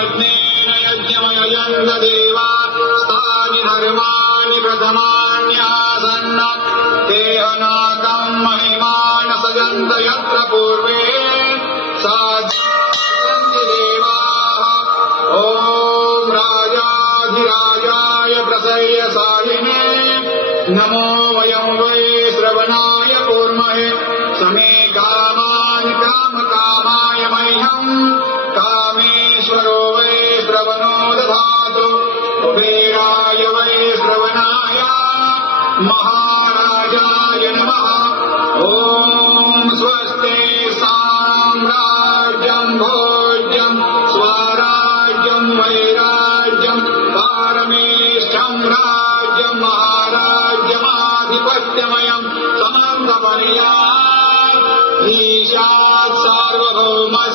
यज्ञेन यज्ञमयजन्त देवास्तानि धर्माणि प्रथमान्यासन् तेहनाकम् महिमान सजन्त यत्र पूर्वे साधन्ति देवाः। ॐ राजाधिराजाय प्रसह्य साहिने नमो वयं वै श्रवणाय कूर्महे समे कामानि कामकामाय मह्यम् कामेश्वरो वै श्रवणो दधातु कुबेराय वै श्रवणाय महाराजाय नमः। ॐ स्वस्ति साम्राज्यं भोज्यं स्वराज्यं वैराज्यं पारमेष्ठं राज्यं महाराज्यमाधिपत्यमयं समन्तपर्यात् ईशात् सार्वभौमः